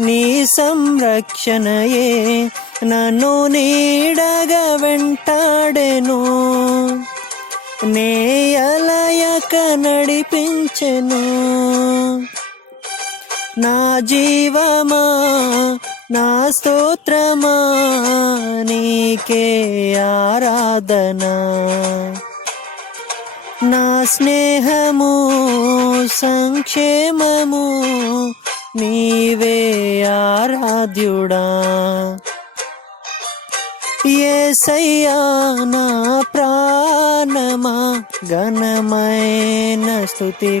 నీ సంరక్షణయే నన్ను నీడగా వెంటాడెను. నేయలయక నడిపించెను. నా జీవమా నా స్తోత్రమా నీకే ఆరాధన. నా స్నేహము సంక్షేమము నీవే ఆరాధ్యుడా. ఏసయ్యా నా ప్రాణమా ఘనమైన స్థుతి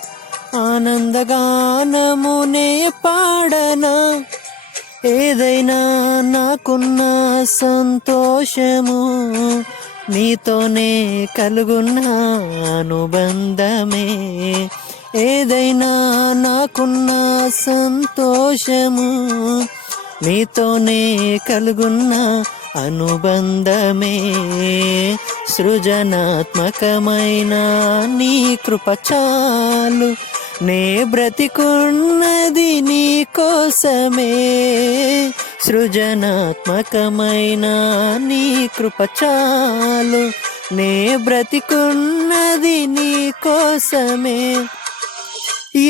ఆనందగానమునే పాడనా? ఏదైనా నాకున్న సంతోషము నీతోనే కలుగున్న అనుబంధమే. ఏదైనా నాకున్న సంతోషము నీతోనే కలుగున్న అనుబంధమే. సృజనాత్మకమైన నీ కృప చాలు నే బ్రతికున్నది నీ కోసమే సృజనాత్మకమైన నీ కృపచాలు నే బ్రతికున్నది నీ కోసమే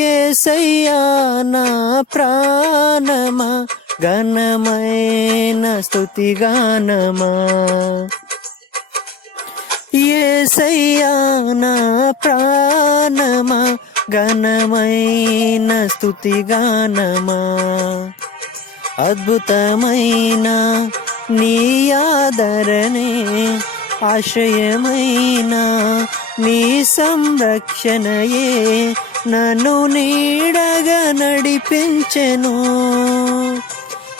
ఏసయ్యా నా ప్రాణమా ఘనమైన స్థుతి గానమా ఏసయ్యా నా ప్రాణమా ఘనమైన స్థుతి గానమా? అద్భుతమైన నీ ఆదరణే ఆశ్రయమైన నీ సంరక్షణయే నన్ను నీడగా నడిపించెను.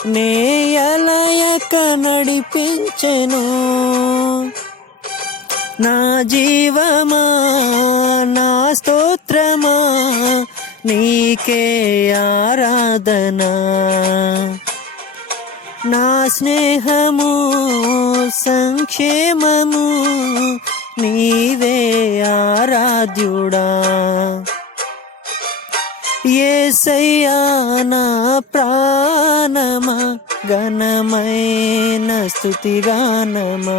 నేయలయక నడిపించెను. నా జీవమా నా స్తోత్రమా నీకే ఆరాధనా. నా స్నేహము సంక్షేమము నీవే ఆరాధ్యుడా. ఏసయ్యా నా ప్రాణమా ఘనమైన స్థుతిగానమా.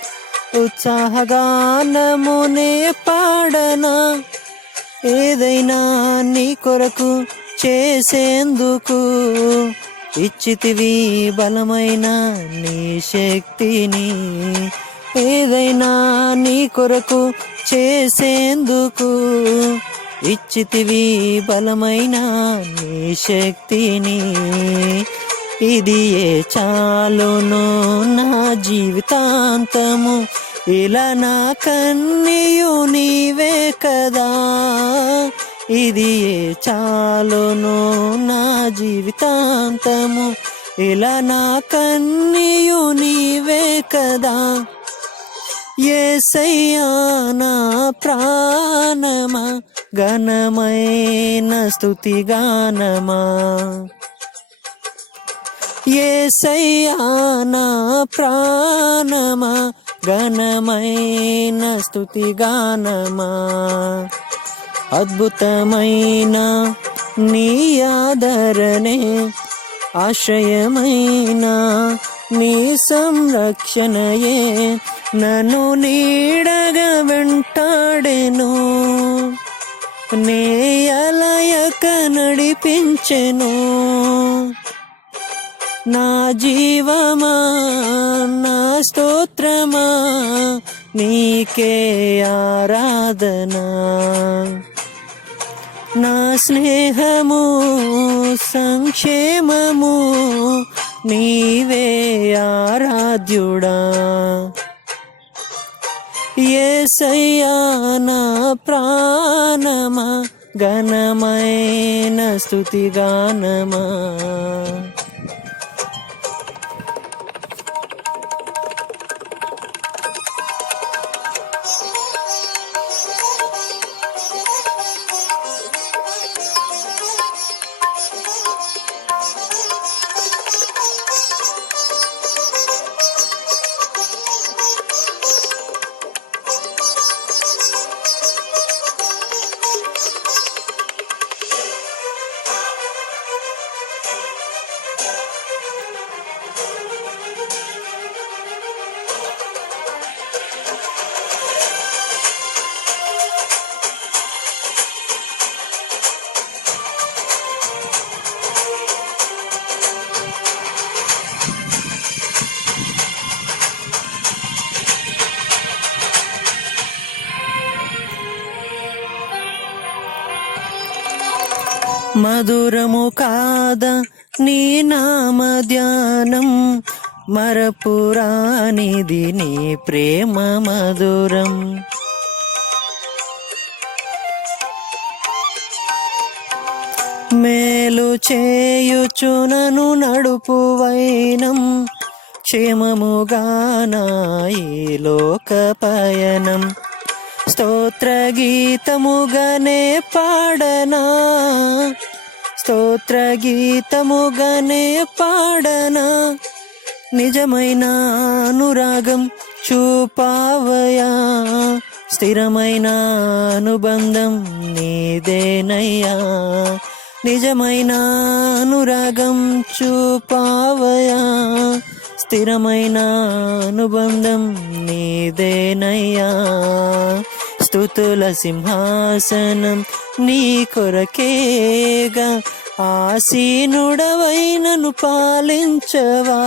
ఉత్సాహగానమునే పాడనా? ఏదైనా నీ కొరకు చేసేందుకు ఇచ్చితివి బలమైన నీ శక్తిని. ఏదైనా నీ కొరకు చేసేందుకు ఇచ్చితివి బలమైన నీ శక్తిని. ఇది ఏ చాలును నా జీవితాంతము. ఇలా నా కన్నీయు నీవే కదా. ఇది ఏ చాలును నా జీవితాంతము. ఇలా నా కన్నీయు నీవే కదా. ఏసయ్యా నా ప్రాణమా ఘనమైన స్థుతి గానమా ప్రాణమా ఘనమైన స్థుతి గానమా అద్భుతమైన నీ ఆదరణే ఆశ్రయమైన నీ సంరక్షణయే. నన్ను నీడగా వెంటాడెను నే అలయక నడిపించెను. నా జీవమా నా స్తోత్రమా నీకే ఆరాధనా. నా స్నేహము సంక్షేమము నీవే ఆరాధ్యుడా. ఏసయ్యా నా ప్రాణమా ఘనమైన స్థుతిగానమా. మధురము కాద నీ నామ ధ్యానం మరపురానిది నీ ప్రేమ మధురం. మేలు చేయుచునను నడుపు వైనం. క్షేమముగా లోక పయనం. స్తోత్ర గీతముగనే పాడనా. స్తోత్ర గీతముగానే పాడనా నిజమైన అనురాగం చూపావయా. స్థిరమైన అనుబంధం నీదేనయ్యా. నిజమైన అనురాగం చూపావయా. స్థిరమైన అనుబంధం నీదేనయ్యా. స్థుతుల సింహాసనం నీ కొరకేగా. ఆసీనుడవైనను పాలించవా.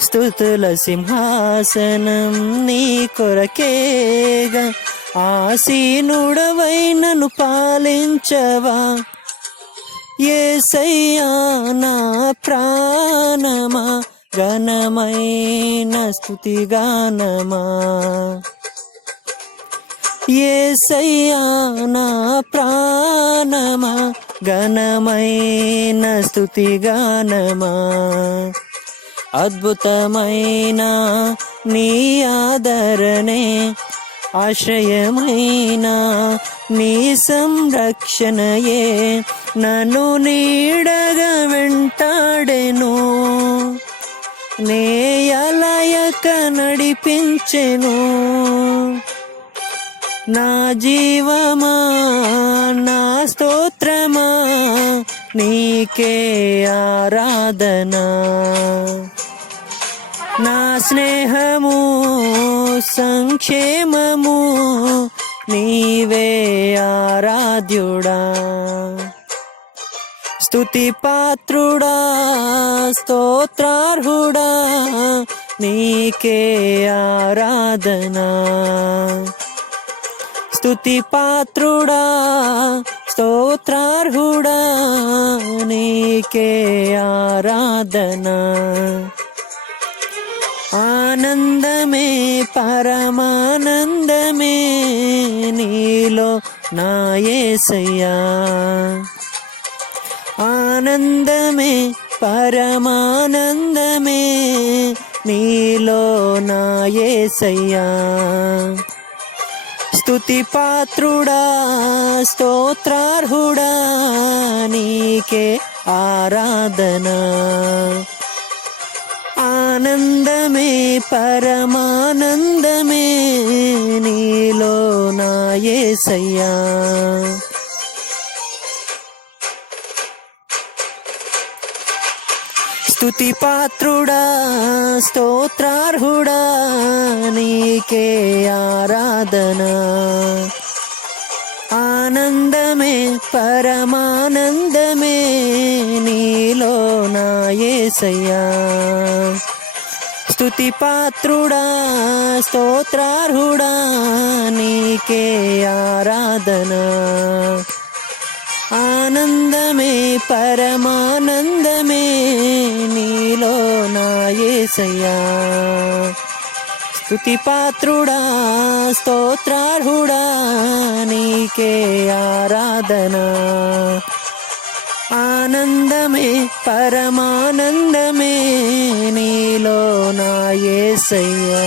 స్థుతుల సింహాసనం నీ కొరకేగా. ఆసీనుడవైనను పాలించవా. ఏసయ్యా నా ప్రాణమా. ఘనమైన స్థుతిగానమా. ఏసయ్యా నా ప్రాణమా ఘనమైన స్థుతి గానమా. అద్భుతమైన నీ ఆదరణే ఆశ్రయమైన నీ సంరక్షణయే. నన్ను నీడగా వెంటాడెను నేయలయక నడిపించెను. నా జీవమా నా స్తోత్రమా నీకే ఆరాధనా. నా స్నేహము సంక్షేమము నీవే ఆరాధ్యుడా. స్తుతి పాత్రుడా స్తోత్రార్హుడా నీకే ఆరాధనా. స్థుతి పాత్రుడా స్తోత్రార్హుడా నీకే ఆరాధన. ఆనందమే పరమానందమే నీలో నాయసయ్యా ఆనందమే పరమానందమే నీలో నాయసయ్యా స్తుతి పాత్రుడా స్తోత్రార్హుడా నీకే ఆరాధన. ఆనందమే పరమానందమే నీలో నా యేసయ్యా స్థుతి పాత్రుడా స్తోత్రార్హుడా నీకే ఆరాధనా. ఆనందమే పరమానందమే నీలో నా యేసయ్యా స్తుతి పాత్రుడా స్తోత్రార్హుడా నీకే ఆరాధనా. ఆనందమే పరమానందమే నీలో నాయసయ్యా స్తుతి పాత్రుడా స్తోత్రార్హుడా నీకే ఆరాధనా. ఆనందమే పరమానందమే నీలో నాయసయ్యా